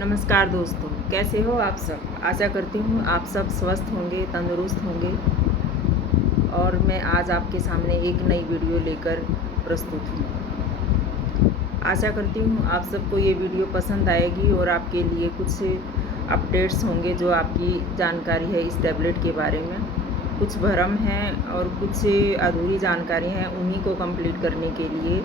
नमस्कार दोस्तों, कैसे हो आप सब। आशा करती हूँ आप सब स्वस्थ होंगे, तंदुरुस्त होंगे। और मैं आज आपके सामने एक नई वीडियो लेकर प्रस्तुत हूँ। आशा करती हूँ आप सबको ये वीडियो पसंद आएगी और आपके लिए कुछ अपडेट्स होंगे जो आपकी जानकारी है इस टैबलेट के बारे में। कुछ भ्रम हैं और कुछ अधूरी जानकारी हैं, उन्हीं को कंप्लीट करने के लिए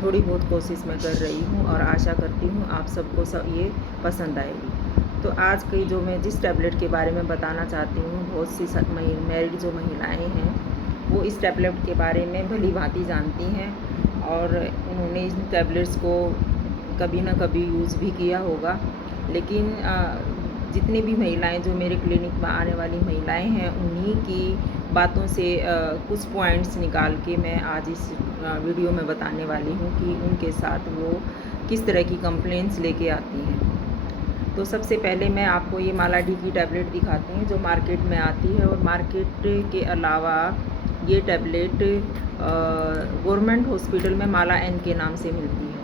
थोड़ी बहुत कोशिश मैं कर रही हूँ और आशा करती हूँ आप सबको ये पसंद आएगी। तो आज की जो मैं जिस टैबलेट के बारे में बताना चाहती हूँ, बहुत सी मैरिड जो महिलाएं हैं वो इस टैबलेट के बारे में भली भांति जानती हैं और उन्होंने इन टैबलेट्स को कभी ना कभी यूज़ भी किया होगा। लेकिन जितनी भी महिलाएं जो मेरे क्लिनिक में आने वाली महिलाएं हैं, उन्हीं की बातों से कुछ पॉइंट्स निकाल के मैं आज इस वीडियो में बताने वाली हूँ कि उनके साथ वो किस तरह की कंप्लेंट्स लेके आती हैं। तो सबसे पहले मैं आपको ये माला डी की टैबलेट दिखाती हूँ जो मार्केट में आती है। और मार्केट के अलावा ये टैबलेट गवर्नमेंट हॉस्पिटल में माला एन के नाम से मिलती है।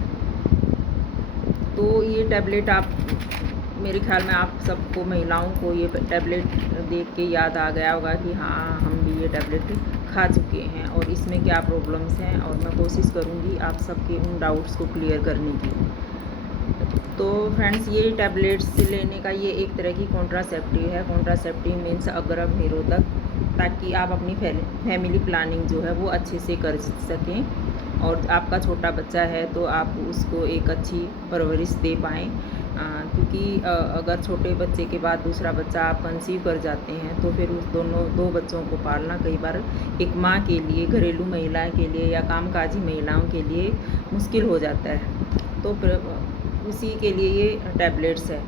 तो ये टैबलेट आप, मेरे ख्याल में आप सबको महिलाओं को ये टैबलेट देख के याद आ गया होगा कि हाँ, हम भी ये टैबलेट खा चुके हैं और इसमें क्या प्रॉब्लम्स हैं, और मैं कोशिश करूँगी आप सबके उन डाउट्स को क्लियर करने की। तो फ्रेंड्स, ये टैबलेट्स लेने का ये एक तरह की कॉन्ट्रासेप्टिव है। कॉन्ट्रासेप्टिव मीन्स अग्रभ निरोधक, ताकि आप अपनी फैमिली प्लानिंग जो है वो अच्छे से कर सकें। और आपका छोटा बच्चा है तो आप उसको एक अच्छी परवरिश दे पाएँ, क्योंकि अगर छोटे बच्चे के बाद दूसरा बच्चा आप कंसीव कर जाते हैं तो फिर उस दो बच्चों को पालना कई बार एक माँ के लिए, घरेलू महिला के लिए या कामकाजी महिलाओं के लिए मुश्किल हो जाता है। तो फिर उसी के लिए ये टैबलेट्स है।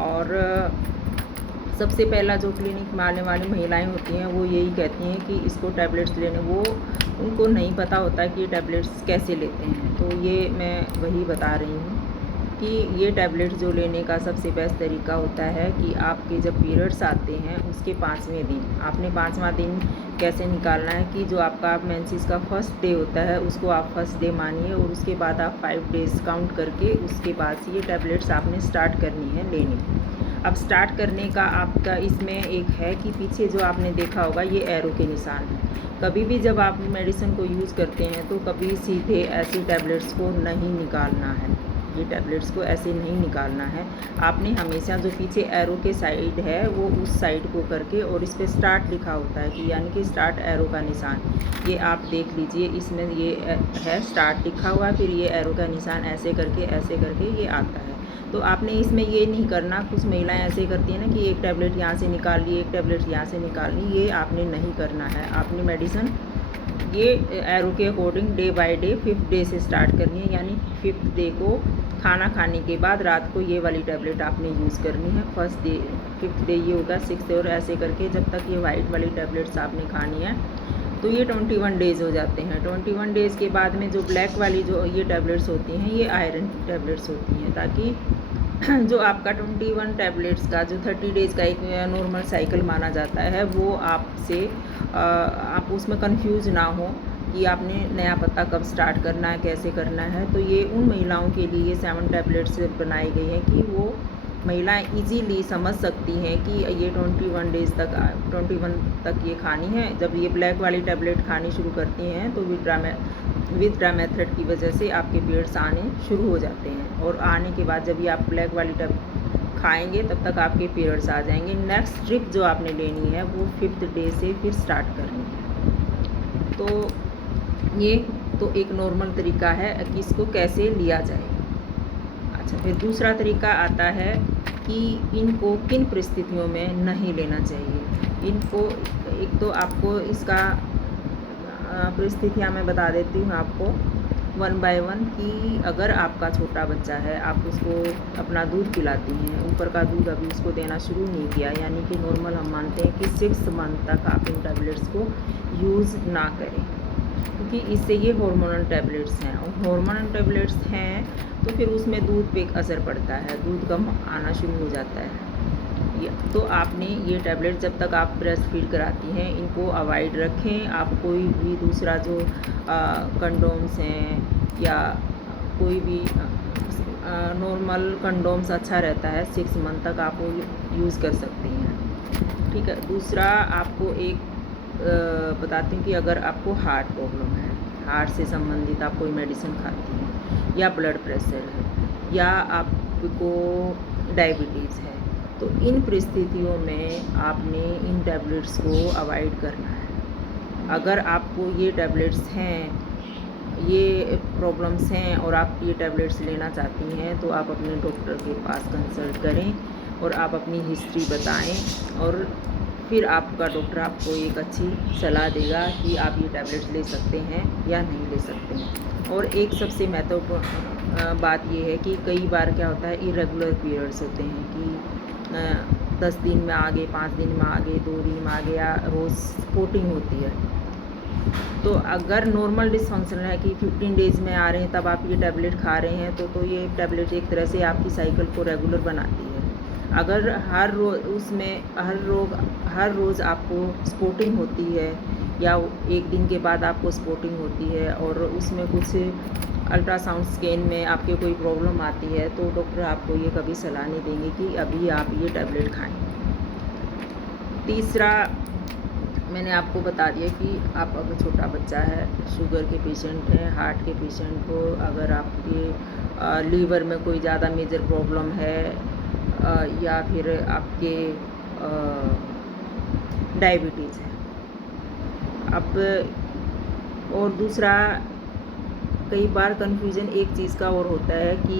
और सबसे पहला जो क्लिनिक में आने वाली महिलाएं होती हैं वो यही कहती हैं कि इसको टैबलेट्स लेने, वो उनको नहीं पता होता कि ये टैबलेट्स कैसे लेते हैं। तो ये मैं वही बता रही हूँ कि ये टैबलेट्स जो लेने का सबसे बेस्ट तरीका होता है कि आपके जब पीरियड्स आते हैं उसके 5वें दिन आपने 5वां दिन कैसे निकालना है कि जो आपका मेंसेस का फर्स्ट डे होता है उसको आप फर्स्ट डे मानिए, और उसके बाद आप 5 डेज़ काउंट करके उसके बाद से ये टैबलेट्स आपने स्टार्ट करनी है लेनी। अब स्टार्ट करने का आपका इसमें एक है कि पीछे जो आपने देखा होगा ये एरो के निशान है। कभी भी जब आप मेडिसिन को यूज़ करते हैं तो कभी सीधे ऐसे टैबलेट्स को नहीं निकालना है। ये टैबलेट्स को ऐसे नहीं निकालना है। आपने हमेशा जो पीछे एरो के साइड है वो उस साइड को करके, और इस पर स्टार्ट लिखा होता है कि यानी कि स्टार्ट एरो का निशान, ये आप देख लीजिए, इसमें ये है स्टार्ट लिखा हुआ, फिर ये एरो का निशान ऐसे करके ये आता है। तो आपने इसमें ये नहीं करना, कुछ महिलाएं ऐसे करती हैं ना कि एक टैबलेट यहाँ से निकाल ली, एक टैबलेट यहाँ से निकाल ली, ये आपने नहीं करना है। आपने मेडिसिन ये एरो के according day by day 5th day से स्टार्ट करनी है, यानी 5th डे को खाना खाने के बाद रात को ये वाली टैबलेट आपने यूज़ करनी है। फर्स्ट डे 5th डे ये होगा, 6th और ऐसे करके जब तक ये वाइट वाली टैबलेट्स आपने खानी है। तो ये 21 डेज़ हो जाते हैं। 21 डेज़ के बाद में जो ब्लैक वाली जो ये टैबलेट्स होती हैं ये आयरन की टैबलेट्स होती हैं, ताकि जो आपका 21 टैबलेट्स का जो 30 डेज़ का एक नॉर्मल साइकिल माना जाता है वो आपसे आप उसमें कंफ्यूज ना हो कि आपने नया पत्ता कब स्टार्ट करना है, कैसे करना है। तो ये उन महिलाओं के लिए ये 7 टैबलेट्स बनाई गई हैं कि वो महिलाएं इजीली समझ सकती हैं कि ये 21 डेज़ तक 21 तक ये खानी है। जब ये ब्लैक वाली टैबलेट खानी शुरू करती हैं तो विथड्रा मेथड की वजह से आपके पीरियड्स आने शुरू हो जाते हैं, और आने के बाद जब ये आप ब्लैक वाली खाएंगे तब तक आपके पीरियड्स आ जाएंगे। नेक्स्ट ट्रिप जो आपने लेनी है वो 5th डे से फिर स्टार्ट करनी है। तो ये तो एक नॉर्मल तरीका है कि इसको कैसे लिया जाए। अच्छा, फिर दूसरा तरीका आता है कि इनको किन परिस्थितियों में नहीं लेना चाहिए। इनको एक तो आपको इसका परिस्थितियाँ मैं बता देती हूँ आपको 1 बाय 1 कि अगर आपका छोटा बच्चा है, आप उसको अपना दूध पिलाती हैं, ऊपर का दूध अभी उसको देना शुरू नहीं किया, यानी कि नॉर्मल हम मानते हैं कि 6 मंथ तक आप इन टैबलेट्स को यूज़ ना करें, क्योंकि इससे ये हार्मोनल टैबलेट्स हैं, और हार्मोनल टैबलेट्स हैं तो फिर उसमें दूध पे असर पड़ता है, दूध कम आना शुरू हो जाता है। तो आपने ये टैबलेट जब तक आप ब्रेस्ट फीड कराती हैं इनको अवॉइड रखें। आप कोई भी दूसरा जो कंडोम्स हैं या कोई भी नॉर्मल कंडोम्स अच्छा रहता है, 6 मंथ तक आप वो यूज़ कर सकती हैं। ठीक है। दूसरा आपको एक बताती हूँ कि अगर आपको हार्ट प्रॉब्लम है, हार्ट से संबंधित आप कोई मेडिसिन खाती हैं, या ब्लड प्रेशर है, या आपको डायबिटीज़ है, तो इन परिस्थितियों में आपने इन टैबलेट्स को अवॉइड करना है। अगर आपको ये टैबलेट्स हैं, ये प्रॉब्लम्स हैं और आप ये टैबलेट्स लेना चाहती हैं, तो आप अपने डॉक्टर के पास कंसल्ट करें और आप अपनी हिस्ट्री बताएं, और फिर आपका डॉक्टर आपको एक अच्छी सलाह देगा कि आप ये टैबलेट्स ले सकते हैं या नहीं ले सकते हैं। और एक सबसे महत्वपूर्ण बात ये है कि कई बार क्या होता है, इरेगुलर पीरियड्स होते हैं कि 10 दिन में आगे, 5 दिन में आगे, 2 दिन में आगे, या रोज़ स्पॉटिंग होती है। तो अगर नॉर्मल डिसफंक्शन है कि 15 डेज़ में आ रहे हैं तब आप ये टैबलेट खा रहे हैं, तो ये टैबलेट एक तरह से आपकी साइकिल को रेगुलर बनाती है। अगर हर रोज़ आपको स्पॉटिंग होती है, या एक दिन के बाद आपको स्पॉटिंग होती है, और उसमें कुछ अल्ट्रासाउंड स्कैन में आपके कोई प्रॉब्लम आती है, तो डॉक्टर आपको ये कभी सलाह नहीं देंगे कि अभी आप ये टैबलेट खाएँ। तीसरा, मैंने आपको बता दिया कि आप अगर छोटा बच्चा है, शुगर के पेशेंट हैं, हार्ट के पेशेंट हो, अगर आपके लीवर में कोई ज़्यादा मेजर प्रॉब्लम है, या फिर आपके डायबिटीज़ है। अब और दूसरा, कई बार कन्फ्यूज़न एक चीज़ का और होता है कि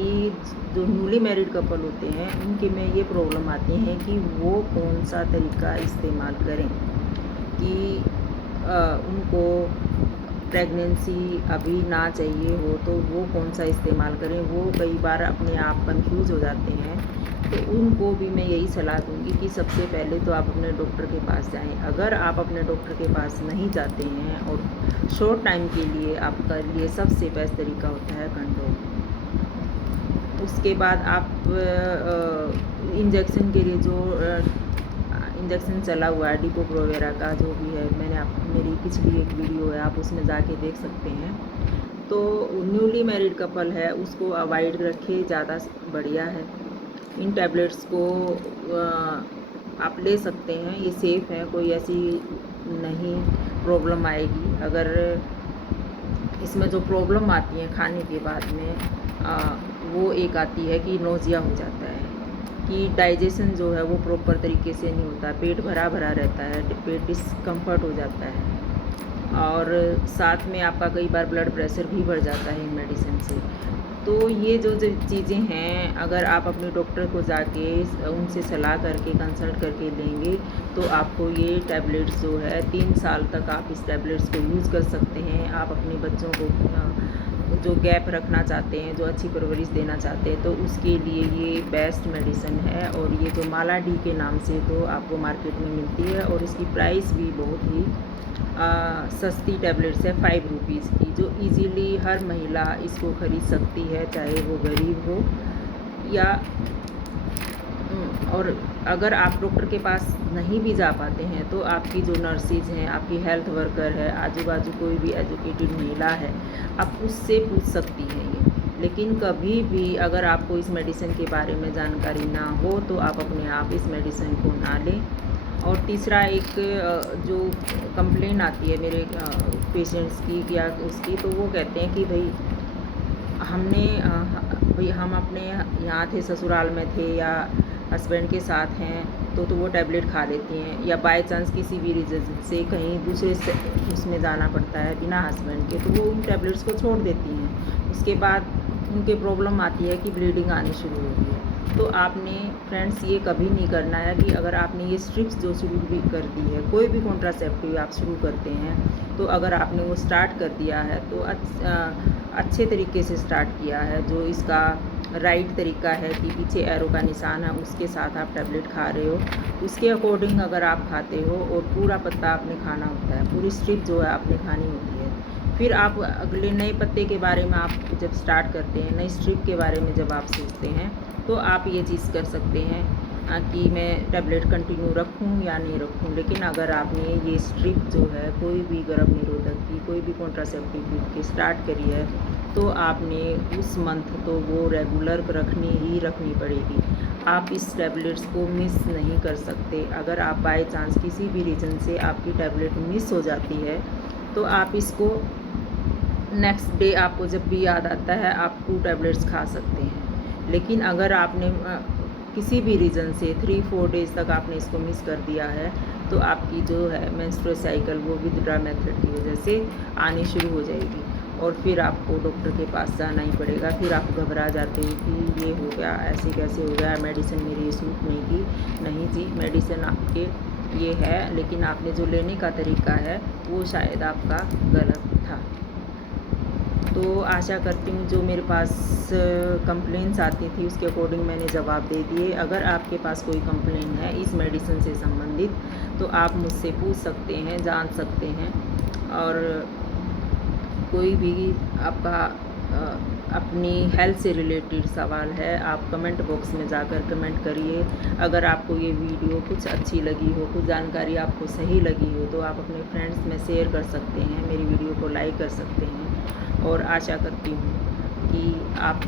जो न्यूली मैरिड कपल होते हैं, उनके में ये प्रॉब्लम आती है कि वो कौन सा तरीका इस्तेमाल करें, कि उनको प्रेगनेंसी अभी ना चाहिए हो तो वो कौन सा इस्तेमाल करें। वो कई बार अपने आप कंफ्यूज हो जाते हैं, तो उनको भी मैं यही सलाह दूंगी कि सबसे पहले तो आप अपने डॉक्टर के पास जाएं। अगर आप अपने डॉक्टर के पास नहीं जाते हैं, और शॉर्ट टाइम के लिए आपका लिए सबसे बेस्ट तरीका होता है कंडोम। उसके बाद आप इंजेक्शन के लिए जो इंजेक्शन चला हुआ है डिपो-प्रोवेरा का, जो भी है, मेरी पिछली एक वीडियो है, आप उसमें जाके देख सकते हैं। तो न्यूली मैरिड कपल है, उसको अवॉइड रखे, ज़्यादा बढ़िया है। इन टैबलेट्स को आप ले सकते हैं, ये सेफ़ है, कोई ऐसी नहीं प्रॉब्लम आएगी। अगर इसमें जो प्रॉब्लम आती है खाने के बाद में, वो एक आती है कि नोज़िया हो जाता है, कि डाइजेशन जो है वो प्रॉपर तरीके से नहीं होता, पेट भरा भरा रहता है, पेट डिस्कम्फर्ट हो जाता है, और साथ में आपका कई बार ब्लड प्रेशर भी बढ़ जाता है इन मेडिसिन से। तो ये जो चीज़ें हैं, अगर आप अपने डॉक्टर को जाके उनसे सलाह करके कंसल्ट करके लेंगे, तो आपको ये टैबलेट्स जो है 3 साल तक आप इस टैबलेट्स को यूज़ कर सकते हैं। आप अपने बच्चों को जो गैप रखना चाहते हैं, जो अच्छी परवरिश देना चाहते हैं, तो उसके लिए ये बेस्ट मेडिसिन है। और ये जो माला डी के नाम से तो आपको मार्केट में मिलती है, और इसकी प्राइस भी बहुत ही सस्ती टैबलेट्स है, 5 रुपीज़ की, जो इजीली हर महिला इसको ख़रीद सकती है, चाहे वो गरीब हो या और अगर आप डॉक्टर के पास नहीं भी जा पाते हैं, तो आपकी जो नर्सेज हैं, आपकी हेल्थ वर्कर है, आजू बाजू कोई भी एजुकेटेड महिला है, आप उससे पूछ सकती हैं ये। लेकिन कभी भी अगर आपको इस मेडिसिन के बारे में जानकारी ना हो, तो आप अपने आप इस मेडिसिन को ना लें। और तीसरा, एक जो कंप्लेन आती है मेरे पेशेंट्स की या उसकी, तो वो कहते हैं कि भाई हम अपने यहाँ थे, ससुराल में थे, या हस्बैंड के साथ हैं, तो वो टैबलेट खा लेती हैं, या बाय चांस किसी भी रीज़न से कहीं दूसरे से उसमें जाना पड़ता है बिना हस्बैंड के, तो वो उन टैबलेट्स को छोड़ देती हैं। उसके बाद उनके प्रॉब्लम आती है कि ब्लीडिंग आनी शुरू होती है। तो आपने फ्रेंड्स ये कभी नहीं करना है कि अगर आपने ये स्ट्रिप्स जो शुरू भी कर दी है, कोई भी कॉन्ट्रासेप्टिव आप शुरू करते हैं, तो अगर आपने वो स्टार्ट कर दिया है, तो अच्छे तरीके से स्टार्ट किया है, जो इसका राइट तरीका है कि पीछे एरो का निशान है, उसके साथ आप टैबलेट खा रहे हो, उसके अकॉर्डिंग अगर आप खाते हो, और पूरा पत्ता आपने खाना होता है, पूरी स्ट्रिप जो है आपने खानी होती है। फिर आप अगले नए पत्ते के बारे में आप जब स्टार्ट करते हैं, नई स्ट्रिप के बारे में जब आप सोचते हैं, तो आप ये चीज़ कर सकते हैं कि मैं टैबलेट कंटिन्यू रखूं या नहीं रखूं। लेकिन अगर आपने ये स्ट्रिप जो है कोई भी गर्भ निरोधक की, कोई भी कॉन्ट्रासेप्टिव की स्टार्ट करी है, तो आपने उस मंथ तो वो रेगुलर रखनी पड़ेगी। आप इस टैबलेट्स को मिस नहीं कर सकते। अगर आप बाय चांस किसी भी रीज़न से आपकी टैबलेट मिस हो जाती है तो आप इसको नेक्स्ट डे आपको जब भी याद आता है आप 2 टैबलेट्स खा सकते हैं। लेकिन अगर आपने किसी भी रीज़न से 3-4 डेज़ तक आपने इसको मिस कर दिया है तो आपकी जो है मेंस्ट्रुअल साइकिल वो विथड्रॉ मेथड की वजह से आनी शुरू हो जाएगी और फिर आपको डॉक्टर के पास जाना ही पड़ेगा। फिर आप घबरा जाते हो कि ये हो गया, ऐसे कैसे हो गया, मेडिसिन मेरी सूट नहीं की। नहीं जी, मेडिसिन आपके ये है, लेकिन आपने जो लेने का तरीका है वो शायद आपका गलत था। तो आशा करती हूँ जो मेरे पास कंप्लेंट्स आती थी उसके अकॉर्डिंग मैंने जवाब दे दिए। अगर आपके पास कोई कंप्लेंट है इस मेडिसिन से संबंधित तो आप मुझसे पूछ सकते हैं, जान सकते हैं। और कोई भी आपका अपनी हेल्थ से रिलेटेड सवाल है आप कमेंट बॉक्स में जाकर कमेंट करिए। अगर आपको ये वीडियो कुछ अच्छी लगी हो, कुछ जानकारी आपको सही लगी हो तो आप अपने फ्रेंड्स में शेयर कर सकते हैं, मेरी वीडियो को लाइक कर सकते हैं। और आशा करती हूँ कि आप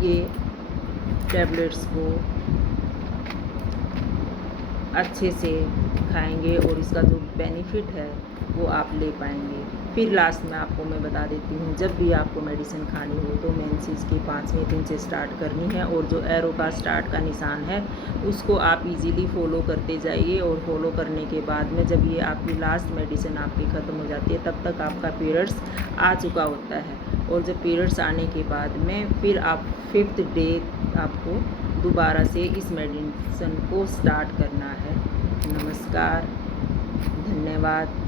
ये टैबलेट्स को अच्छे से खाएंगे और इसका जो बेनिफिट है वो आप ले पाएंगे। फिर लास्ट में आपको मैं बता देती हूँ, जब भी आपको मेडिसिन खानी हो तो मेंसेस के 5वें दिन से स्टार्ट करनी है और जो एरो का स्टार्ट का निशान है उसको आप इजीली फॉलो करते जाइए। और फॉलो करने के बाद में जब ये आपकी लास्ट मेडिसिन आपकी ख़त्म हो जाती है तब तक आपका पीरियड्स आ चुका होता है। और जब पीरियड्स आने के बाद में फिर आप 5th डे आपको दोबारा से इस मेडिसिन को स्टार्ट करना है। नमस्कार, धन्यवाद।